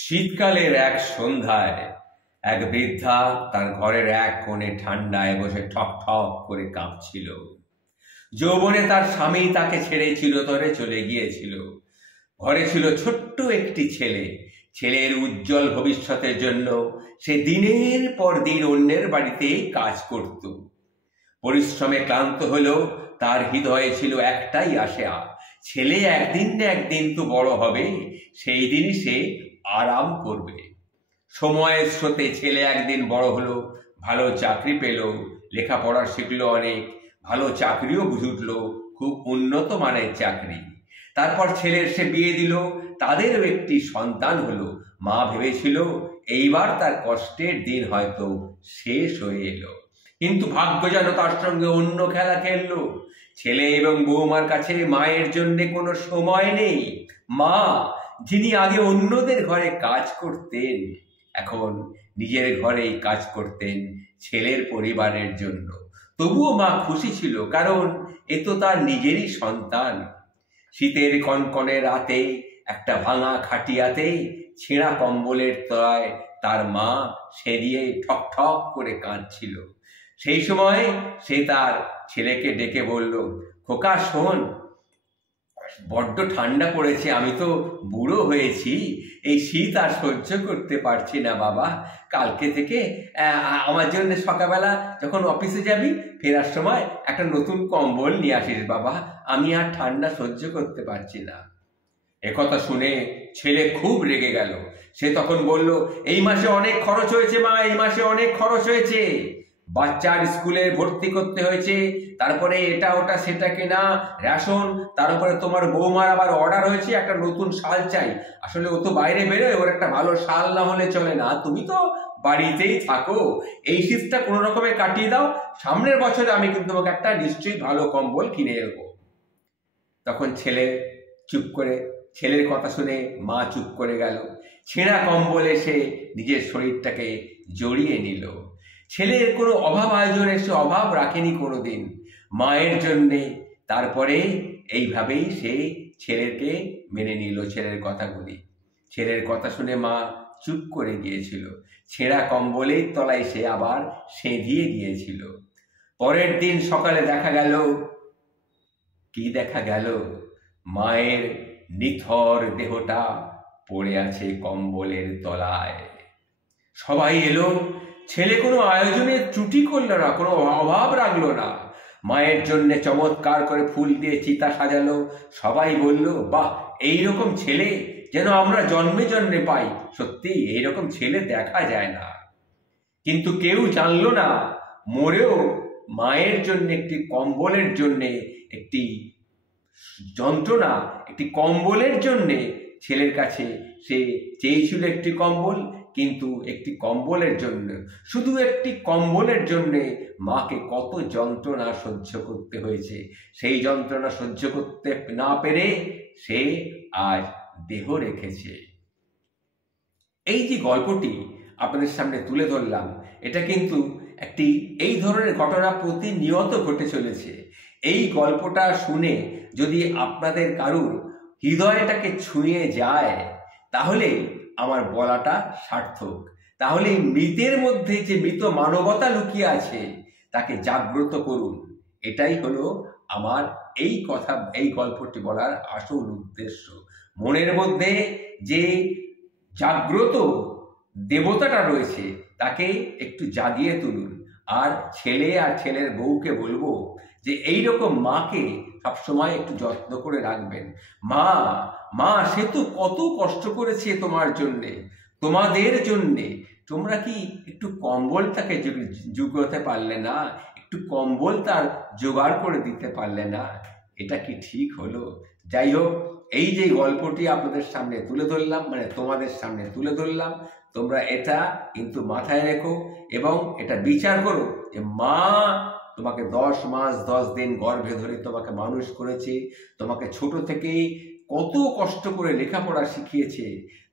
শীতকালের এক সন্ধ্যায় এক বৃদ্ধা তার ঘরের এক কোণে ঠান্ডায় বসে ঠক ঠক করে কাঁপছিল। যৌবনে তার স্বামী তাকে ছেড়ে চিরতরে চলে গিয়েছিল। ঘরে ছিল ছোট্ট একটি ছেলে। ছেলের উজ্জ্বল ভবিষ্যতের জন্য সে দিনের পর দিন অন্যের বাড়িতে কাজ করত। পরিশ্রমে ক্লান্ত হলেও তার হৃদয়ে ছিল একটাই আশা, ছেলে একদিন না একদিন তো বড় হবে, সেই দিনই সে আরাম করবে। সময়ের স্রোতে ছেলে একদিন বড় হলো, ভালো চাকরি পেল, লেখাপড়া শিখলো, অনেক ভালো চাকরিও বুঝুটল, খুব উন্নত মানের চাকরি। তারপর ছেলের সে বিয়ে দিল, তাদেরও একটি সন্তান হলো। মা ভেবেছিল এইবার তার কষ্টের দিন হয়তো শেষ হয়ে এলো, কিন্তু ভাগ্য যেন তার সঙ্গে অন্য খেলা খেললো। ছেলে এবং বৌমার কাছে মায়ের জন্য কোনো সময় নেই। মা, যিনি আগে অন্যদের ঘরে কাজ করতেন, এখন নিজের ঘরেই কাজ করতেন ছেলের পরিবারের জন্য। তবুও মা খুশি ছিল, কারণ এ তো তার নিজেরই সন্তান। শীতের কনকনে রাতে একটা ভাঙা খাটিয়াতে ছেঁড়া কম্বলের তলায় তার মা সেরিয়ে ঠক ঠক করে কাঁদছিল। সেই সময় সে তার ছেলেকে ডেকে বলল, খোকা শোন, বড্ড ঠান্ডা পড়েছে, আমি তো বুড়ো হয়েছি, এই শীত আর সহ্য করতে পারছি না বাবা। কালকে থেকে আমার জন্য সকালবেলা যখন অফিসে যাবি, ফেরার সময় একটা নতুন কম্বল নিয়ে আসিস বাবা, আমি আর ঠান্ডা সহ্য করতে পারছি না। একথা শুনে ছেলে খুব রেগে গেল। সে তখন বলল, এই মাসে অনেক খরচ হয়েছে মা, এই মাসে অনেক খরচ হয়েছে, বাচ্চার স্কুলে ভর্তি করতে হয়েছে, তারপরে এটা ওটা সেটা কেনা, রেশন, তার উপরে তোমার বৌমার আবার অর্ডার হয়েছে একটা নতুন শাল চাই। আসলে ও তো বাইরে বেরোয়, ওর একটা ভালো শাল না হলে চলে না, তুমি তো বাড়িতেই থাকো, এই শীতটা কোনো রকমে কাটিয়ে দাও, সামনের বছরে আমি কিন্তু তোমাকে একটা নিশ্চয়ই ভালো কম্বল কিনে দেবো। তখন ছেলে চুপ করে, ছেলের কথা শুনে মা চুপ করে গেল। ছেঁড়া কম্বলে সে নিজের শরীরটাকে জড়িয়ে নিল। ছেলের কোনো অভাব আয়োজনে সে অভাব রাখেনি কোনোদিন মায়ের জন্যে। তারপরে এইভাবেই সে ছেলেকে মেনে নিল, ছেলের কথাগুলি। ছেলের কথা শুনে মা চুপ করে গিয়েছিল। ছেঁড়া কম্বলের তলায় সে আবার সেঁধিয়ে গিয়েছিল। পরের দিন সকালে দেখা গেল, কি দেখা গেল, মায়ের নিথর দেহটা পড়ে আছে কম্বলের তলায়। সবাই এলো, ছেলে কোনো আয়োজনের ত্রুটি করলো না, কোনো অভাব রাখলো না। মায়ের জন্য চমৎকার করে ফুল দিয়ে চিতা সাজালো। সবাই বলল, বাহ, এইরকম ছেলে যেন আমরা জন্মে জন্মে পাই, সত্যি এইরকম ছেলে দেখা যায় না। কিন্তু কেউ জানলো না, মরেও মায়ের জন্য একটি কম্বলের জন্যে, একটি যন্ত্রণা, একটি কম্বলের জন্যে ছেলের কাছে সে চেয়েছিল একটি কম্বল, কিন্তু একটি কম্বলের জন্য, শুধু একটি কম্বলের জন্যে মাকে কত যন্ত্রণা সহ্য করতে হয়েছে। সেই যন্ত্রণা সহ্য করতে না পেরে সে আজ দেহ রেখেছে। এই যে গল্পটি আপনাদের সামনে তুলে ধরলাম, এটা কিন্তু একটি এই ধরনের ঘটনা প্রতিনিয়ত ঘটে চলেছে। এই গল্পটা শুনে যদি আপনাদের কারুর হৃদয়টাকে ছুঁয়ে যায়, তাহলে আমার বলাটা সার্থক। তাহলে মৃতের মধ্যে যে মৃত মানবতা লুকিয়ে আছে, তাকে জাগ্রত করুন। এটাই হলো আমার এই গল্পটি বলার আসল উদ্দেশ্য। মনের মধ্যে যে জাগ্রত দেবতাটা রয়েছে, তাকে একটু জাগিয়ে তুলুন। আর ছেলে আর ছেলের বউকে বলবো যে এইরকম মাকে সবসময় একটু যত্ন করে রাখবেন। মা, মা সে তো কত কষ্ট করেছে তোমার জন্যে, তোমাদের জন্যে, তোমরা কি একটু কম্বল তাকে জুগোতে পারলে না? একটু কম্বল তার জোগাড় করে দিতে পারলে না? এটা কি ঠিক হলো? যাই হোক, এই যে গল্পটি আপনাদের সামনে তুলে ধরলাম, মানে তোমাদের সামনে তুলে ধরলাম, তোমরা এটা কিন্তু মাথায় রেখো এবং এটা বিচার করো যে মা তোমাকে 10 মাস 10 দিন গর্ভে ধরে তোমাকে মানুষ করেছে, তোমাকে ছোট থেকেই কত কষ্ট করে লেখাপড়া শিখিয়েছে।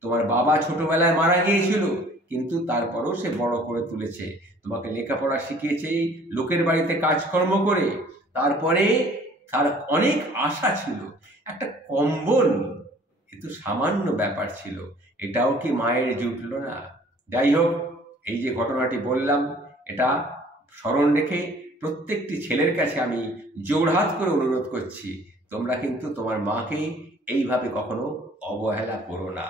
তোমার বাবা ছোটবেলায় মারা গিয়েছিল, কিন্তু তারপরও সে বড় করে তুলেছে, তোমাকে লেখাপড়া শিখিয়েছে লোকের বাড়িতে কাজকর্ম করে। তারপরে তার অনেক আশা ছিল, একটা কম্বল এ তো সামান্য ব্যাপার ছিল, এটাও কি মায়ের জুটল না? যাই হোক, এই যে ঘটনাটি বললাম, এটা স্মরণ রেখে প্রত্যেকটি ছেলের কাছে আমি জোড়হাত করে অনুরোধ করছি, তোমরা কিন্তু তোমার মাকে এইভাবে কখনো অবহেলা করো না।